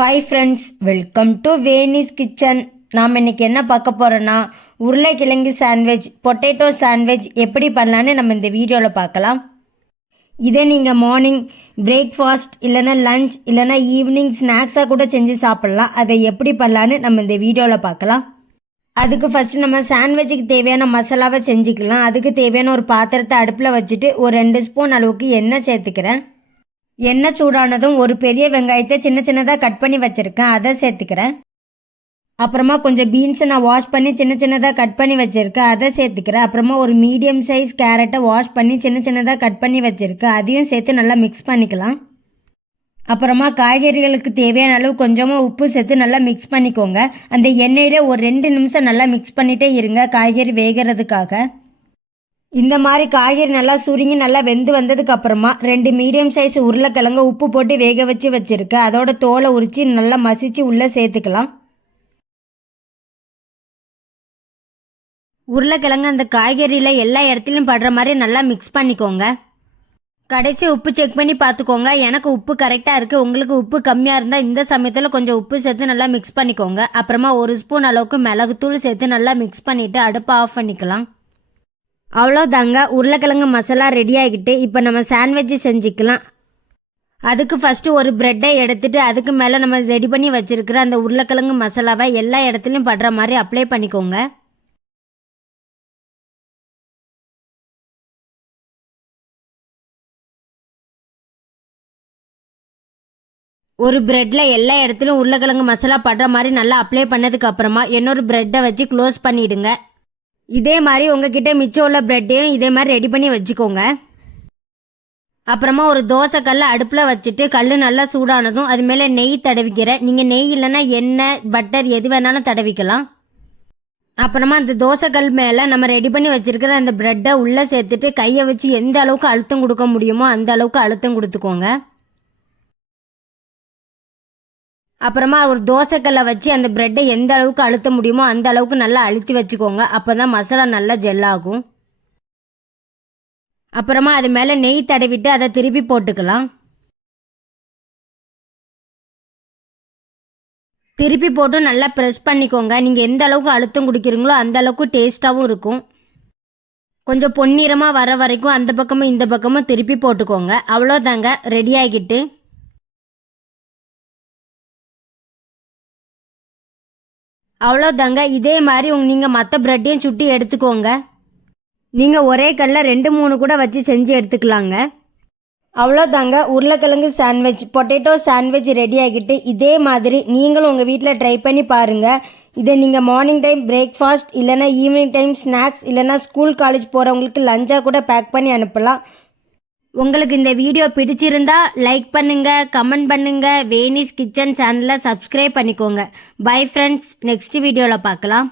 Hi ஃப்ரெண்ட்ஸ், welcome to Venis kitchen. நாம் இன்றைக்கி என்ன பார்க்க போகிறோன்னா உருளைக்கிழங்கு சாண்ட்விச், பொட்டேட்டோ சாண்ட்விச் எப்படி பண்ணலான்னு நம்ம இந்த வீடியோவில் பார்க்கலாம். இதை நீங்கள் மார்னிங் பிரேக்ஃபாஸ்ட் இல்லைனா லஞ்ச் இல்லைனா ஈவினிங் ஸ்நாக்ஸாக கூட செஞ்சு சாப்பிட்லாம். அதை எப்படி பண்ணலான்னு நம்ம இந்த வீடியோவில் பார்க்கலாம். அதுக்கு ஃபஸ்ட்டு நம்ம சாண்ட்விச்சுக்கு தேவையான மசாலாவை செஞ்சுக்கலாம். அதுக்கு தேவையான ஒரு பாத்திரத்தை அடுப்பில் வச்சுட்டு ஒரு 2 ஸ்பூன் அளவுக்கு எண்ணெய் சேர்த்துக்கிறேன். எண்ணெய் சூடானதும் ஒரு பெரிய வெங்காயத்தை சின்ன சின்னதாக கட் பண்ணி வச்சுருக்கேன், அதை சேர்த்துக்கிறேன். அப்புறமா கொஞ்சம் பீன்ஸை நான் வாஷ் பண்ணி சின்ன சின்னதாக கட் பண்ணி வச்சுருக்கேன், அதை சேர்த்துக்கிறேன். அப்புறமா ஒரு மீடியம் சைஸ் கேரட்டை வாஷ் பண்ணி சின்ன சின்னதாக கட் பண்ணி வச்சுருக்கேன், அதையும் சேர்த்து நல்லா மிக்ஸ் பண்ணிக்கலாம். அப்புறமா காய்கறிகளுக்கு தேவையான அளவு கொஞ்சமாக உப்பு சேர்த்து நல்லா மிக்ஸ் பண்ணிக்கோங்க. அந்த எண்ணெயில் ஒரு 2 நிமிஷம் நல்லா மிக்ஸ் பண்ணிகிட்டே இருங்க, காய்கறி வேகிறதுக்காக. இந்த மாதிரி காய்கறி நல்லா சுருங்கி நல்லா வெந்து வந்ததுக்கு அப்புறமா 2 மீடியம் சைஸ் உருளைக்கிழங்கு உப்பு போட்டு வேக வச்சு வச்சுருக்கேன், அதோட தோலை உரித்து நல்லா மசிச்சு உள்ளே சேர்த்துக்கலாம். உருளைக்கிழங்கு அந்த காய்கறியில் எல்லா இடத்துலையும் படுற மாதிரி நல்லா மிக்ஸ் பண்ணிக்கோங்க. கடைசி உப்பு செக் பண்ணி பார்த்துக்கோங்க. எனக்கு உப்பு கரெக்டாக இருக்குது. உங்களுக்கு உப்பு கம்மியாக இருந்தால் இந்த சமயத்தில் கொஞ்சம் உப்பு சேர்த்து நல்லா மிக்ஸ் பண்ணிக்கோங்க. அப்புறமா 1 ஸ்பூன் அளவுக்கு மிளகுத்தூள் சேர்த்து நல்லா மிக்ஸ் பண்ணிவிட்டு அடுப்பை ஆஃப் பண்ணிக்கலாம். அவ்வளோதாங்க, உருளைக்கிழங்கு மசாலா ரெடி ஆகிட்டு இப்போ நம்ம சாண்ட்விட்ச் செஞ்சுக்கலாம். அதுக்கு ஃபஸ்ட்டு ஒரு ப்ரெட்டை எடுத்துகிட்டு அதுக்கு மேலே நம்ம ரெடி பண்ணி வச்சுருக்கிற அந்த உருளைக்கிழங்கு மசாலாவை எல்லா இடத்துலையும் படுற மாதிரி அப்ளை பண்ணிக்கோங்க. ஒரு ப்ரெட்டில் எல்லா இடத்துலையும் உருளைக்கிழங்கு மசாலா படுற மாதிரி நல்லா அப்ளை பண்ணதுக்கு அப்புறமா இன்னொரு ப்ரெட்டை வச்சு க்ளோஸ் பண்ணிவிடுங்க. இதே மாதிரி உங்ககிட்ட மிச்சம் உள்ள ப்ரெட்டையும் இதே மாதிரி ரெடி பண்ணி வச்சுக்கோங்க. அப்புறமா ஒரு தோசை கல்லை அடுப்பில் வச்சுட்டு கல் நல்லா சூடானதும் அது மேலே நெய் தடவிக்கிறேன். நீங்கள் நெய் இல்லைன்னா எண்ணெய் பட்டர் எது வேணாலும் தடவிக்கலாம். அப்புறமா அந்த தோசைக்கல் மேலே நம்ம ரெடி பண்ணி வச்சுருக்கிற அந்த ப்ரெட்டை உள்ளே சேர்த்துட்டு கையை வச்சு எந்த அளவுக்கு அழுத்தம் கொடுக்க முடியுமோ அந்த அளவுக்கு அழுத்தம் கொடுத்துக்கோங்க. அப்புறமா ஒரு தோசைக்கல்லை வச்சு அந்த ப்ரெட்டை எந்த அளவுக்கு அழுத்த முடியுமோ அந்த அளவுக்கு நல்லா அழுத்தி வச்சுக்கோங்க. அப்போ தான் மசாலா நல்லா ஜெல்லாகும். அப்புறமா அது மேலே நெய் தடவிட்டு அதை திருப்பி போட்டுக்கலாம். திருப்பி போட்டு நல்லா ப்ரெஸ் பண்ணிக்கோங்க. நீங்கள் எந்த அளவுக்கு அழுத்தம் குடிக்கிறீங்களோ அந்த அளவுக்கு டேஸ்ட்டாகவும் இருக்கும். கொஞ்சம் பொன்னிறமாக வர வரைக்கும் அந்த பக்கமும் இந்த பக்கமும் திருப்பி போட்டுக்கோங்க. அவ்வளோதாங்க, ரெடி ஆகிட்டு. அவ்வளோதாங்க, இதே மாதிரி நீங்கள் மற்ற ப்ரெட்டையும் சுட்டி எடுத்துக்கோங்க. நீங்கள் ஒரே கல்லில் 2-3 கூட வச்சு செஞ்சு எடுத்துக்கலாங்க. அவ்வளோதாங்க, உருளைக்கிழங்கு சாண்ட்விச், பொட்டேட்டோ சாண்ட்விச் ரெடி ஆகிட்டு. இதே மாதிரி நீங்களும் உங்கள் வீட்டில் ட்ரை பண்ணி பாருங்கள். இதை நீங்கள் மார்னிங் டைம் பிரேக்ஃபாஸ்ட் இல்லைனா ஈவினிங் டைம் ஸ்நாக்ஸ் இல்லைனா ஸ்கூல் காலேஜ் போகிறவங்களுக்கு லஞ்சாக கூட பேக் பண்ணி அனுப்பலாம். உங்களுக்கு இந்த வீடியோ பிடிச்சிருந்தா லைக் பண்ணுங்கள், கமெண்ட் பண்ணுங்கள், வேனிஸ் கிச்சன் சேனலை சப்ஸ்கிரைப் பண்ணிக்கோங்க. பை ஃப்ரெண்ட்ஸ், நெக்ஸ்ட் வீடியோவில் பார்க்கலாம்.